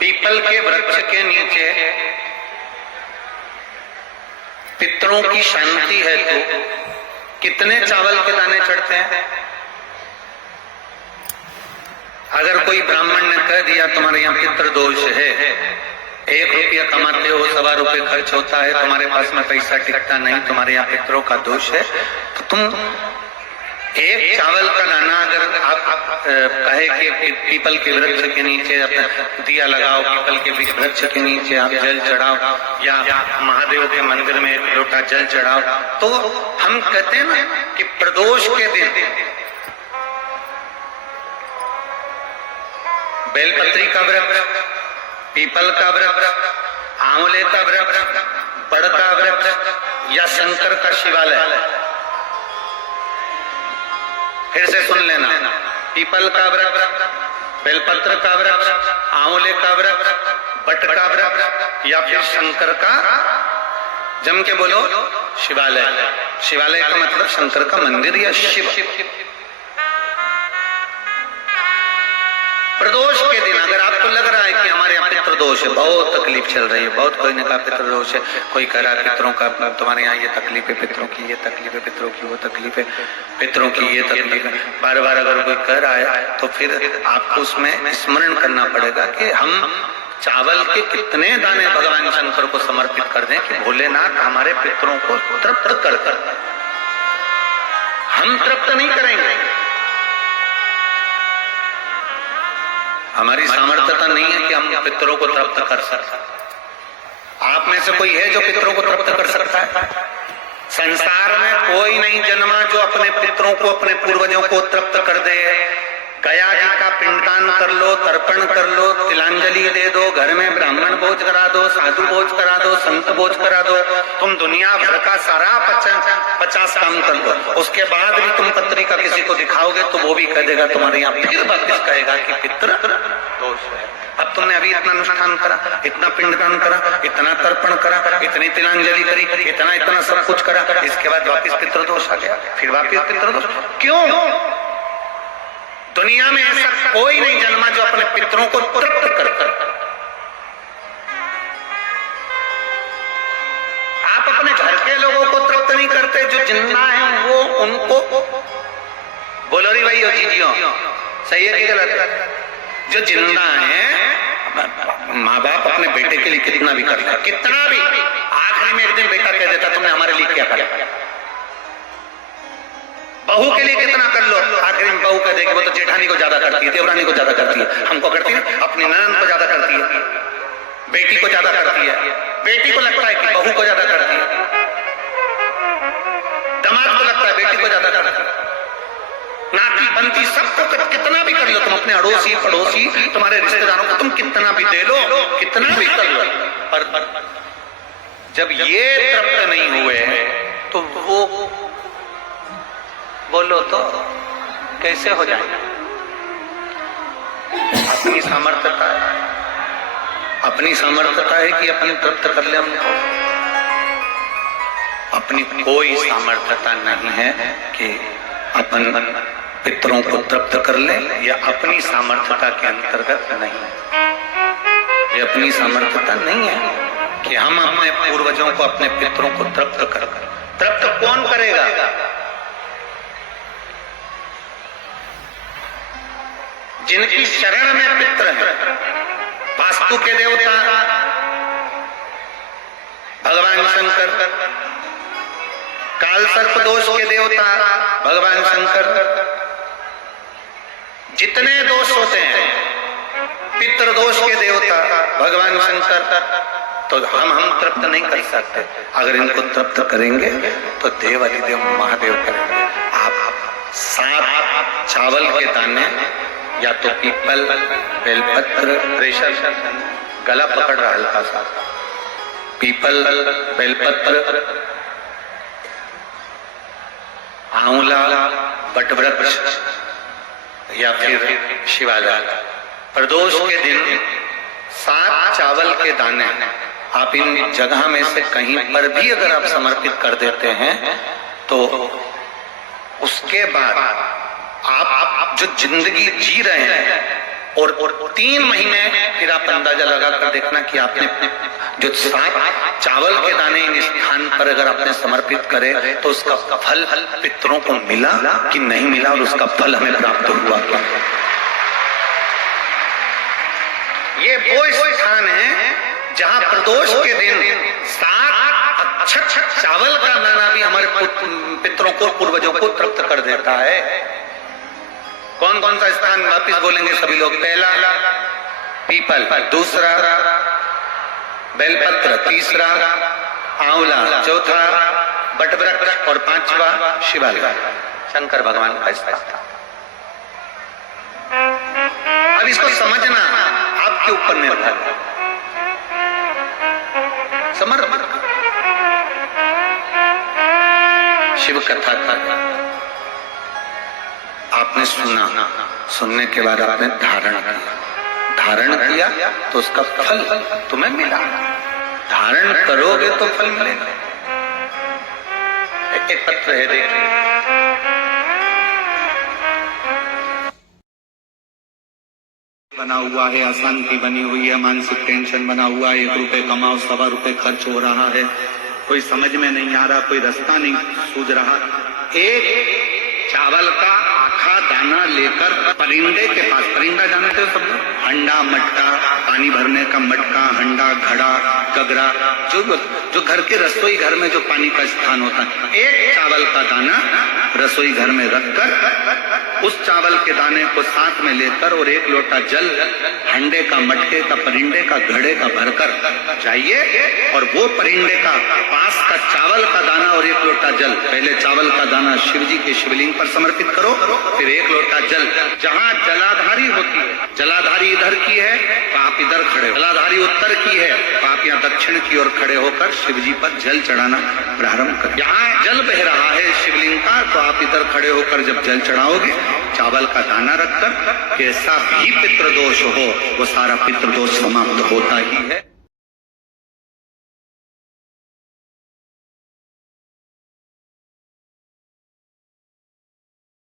People के वृक्ष के नीचे पितरों की शांति है तो कितने चावल के दाने चढ़ते हैं? अगर कोई ब्राह्मण ने कह दिया तुम्हारे यहाँ पितृ दोष है, 1 रुपया कमाते हो, 1.25 रुपये खर्च होता है, तुम्हारे पास में पैसा टिकता नहीं, तुम्हारे यहाँ पितरों का दोष है, तो तुम एक चावल का दाना अगर आप कहे कि पीपल के वृक्ष के नीचे दिया लगाओ, पीपल के वृक्ष के नीचे आप जल चढ़ाओ या महादेव के मंदिर में 1 लोटा जल चढ़ाओ, तो हम कहते हैं ना कि प्रदोष के दिन बेलपत्री का वृक्ष, पीपल का वृक्ष, आंवले का वृक्ष, बड़ का वृक्ष या शंकर का शिवालय, फिर से सुन लेना, पीपल का वृक्ष, बेलपत्र का वृक्ष, आंवले का वृक्ष, बट का वृक्ष या फिर शंकर का, जम के बोलो, शिवालय। शिवालय का मतलब शंकर का मंदिर या शिव। प्रदोष के दिन अगर आपको लग रहा है कि हमारे यहाँ पितृदोष है, बहुत तकलीफ चल रही है, बहुत कोई ने कहा पितृदोष है, कोई कह रहा है पितरों का, तुम्हारे यहाँ ये तकलीफ है, पितरों की ये तकलीफ है, पितरों की वो तकलीफ है, पितरों की ये तकलीफ है, बार बार अगर कोई कह रहा है तो फिर आपको उसमें स्मरण करना पड़ेगा कि हम चावल के कितने दाने भगवान शंकर को समर्पित कर दें कि भोलेनाथ हमारे पितरों को तृप्त कर। हम तृप्त नहीं करेंगे, हमारी सामर्थ्यता नहीं है कि हम पितरों को तृप्त कर सकते। आप में से कोई है जो पितरों को तृप्त कर सकता है? संसार में कोई नहीं जन्मा जो अपने पितरों को, अपने पूर्वजों को तृप्त कर दे। गया जी का पिंडदान कर लो, तर्पण कर लो, तिलांजलि दे दो, घर में ब्राह्मण भोज करा दो, साधु भोज करा दो, संत भोज करा दो, तुम दुनिया भर का सारा 50 काम कर दो, उसके बाद भी तुम पत्रिका किसी को दिखाओगे तो वो भी कह देगा तुम्हारे यहाँ, फिर वापिस कहेगा कि पितृ दोष है। अब तुमने अभी इतना अनुष्ठान करा, इतना पिंडदान करा, इतना तर्पण करा, इतनी तिलांजलि करी, इतना सब कुछ करा, इसके बाद वापिस पितृदोष आ गया, फिर वापिस पितृदोष। क्यों? दुनिया में ऐसा कोई नहीं जन्मा जो अपने पितरों को तृप्त कर। आप अपने घर के लोगों को तृप्त नहीं करते, जो जिंदा है वो उनको बोलो रे भाई, चीजियों सही है कि गलत? जो जिंदा है, माँ बाप अपने बेटे के लिए कितना भी करता है, कितना भी, आखिरी में एक दिन बेटा कह देता तुमने हमारे लिए क्या किया। बहू के लिए कितना कर लो, आखिरी में बहू कह देगी वो तो जेठानी को ज्यादा करती है, देवरानी को ज्यादा करती है, हमको करती है, अपनी ननद को ज्यादा करती है, बेटी को ज्यादा करती है, बेटी को लगता है कि बहू को ज्यादा करती है, दामाद को लगता है बेटी को ज्यादा करती है, नाती बनती सबको कितना भी कर लो, तुम अपने अड़ोसी पड़ोसी तुम्हारे रिश्तेदारों को तुम कितना भी दे लो, कितना भी कर लो, पर जब ये तृप्त नहीं हुए तो वो बोलो तो कैसे हो जाएगा? अपनी सामर्थ्यता है, अपनी सामर्थ्यता है कि अपनी तृप्त कर ले हमको, अपनी कोई सामर्थ्यता नहीं है कि अपन पितरों को तृप्त कर ले, या अपनी सामर्थ्यता के अंतर्गत नहीं, ये अपनी सामर्थ्यता नहीं है कि हम अपने पूर्वजों को, अपने पितरों को तृप्त कर। तृप्त कौन करेगा? जिनकी शरण में पितर है, वास्तु के देवता भगवान शंकर, काल सर्प दोष के देवता भगवान शंकर, जितने दोष होते हैं पितृ दोष के देवता भगवान शंकर, तो हम तृप्त नहीं कर सकते। अगर इनको तृप्त करेंगे तो देव अधिदेव महादेव करेंगे। आप 7 चावल के दाने, या तो पीपल, बेलपत्र, प्रेशर गला पकड़ रहा हल्का सा, पीपल, बेलपत्र, आंवला, बटवृक्ष या फिर शिवालय, प्रदोष के दिन 7 चावल के दाने आप इन जगह में से कहीं पर भी अगर आप समर्पित कर देते हैं तो उसके बाद आप जो जिंदगी जी रहे हैं और 3 महीने फिर आप अंदाजा लगा कर देखना कि आपने जो 7 चावल के दाने इन स्थान पर अगर आपने समर्पित करे तो उसका फल पितरों को मिला कि नहीं मिला, और उसका फल हमें प्राप्त हुआ क्या। ये वो स्थान है जहां प्रदोष के दिन 7 अच्छा चावल का दाना भी हमारे पितरों को, पूर्वजों को तृप्त कर देता है। कौन कौन सा स्थान वापिस बोलेंगे सभी लोग? पहला पीपल, दूसरा बेलपत्र, तीसरा आंवला, चौथा बटवृक्ष और 5वां शिवालय, शंकर भगवान का स्थान। अब इसको समझना आपके ऊपर निर्भर है। समर्पण शिव कथा का आपने सुना, सुनने के बाद आपने धारण किया तो उसका फल तुम्हें मिला। धारण करोगे तो फल मिलेगा। एक पत्र है, देखिए, बना हुआ है, अशांति बनी हुई है, मानसिक टेंशन बना हुआ है, 1 रुपए कमाओ 1.25 रुपए खर्च हो रहा है, कोई समझ में नहीं आ रहा, कोई रास्ता नहीं सूझ रहा। एक चावल का आखा दाना लेकर परिंदे के पास, परिंदा जानते हो सब लोग, हंडा मटका, पानी भरने का मटका, हंडा, घड़ा, गगरा, जो घर के रसोई घर में जो पानी का स्थान होता है, एक चावल का दाना रसोई घर में रखकर उस चावल के दाने को साथ में लेकर और 1 लोटा जल हंडे का, मटके का, परिंदे का, घड़े का भरकर जाइए और वो परिंदे का पास का चावल का दाना और 1 लोटा जल, पहले चावल का दाना शिव जी के शिवलिंग पर समर्पित करो, फिर 1 लोटा जल, जहाँ जलाधारी होती है, जलाधारी इधर की है तो आप इधर खड़े हो, जलाधारी उत्तर की है तो आप यहाँ दक्षिण की ओर खड़े होकर शिव जी पर जल चढ़ाना प्रारंभ करें। यहाँ जल बह रहा है शिवलिंग का तो आप इधर खड़े होकर जब जल चढ़ाओगे, चावल का दाना रखकर, कैसा भी पितृदोष हो वो सारा पितृदोष समाप्त होता ही है।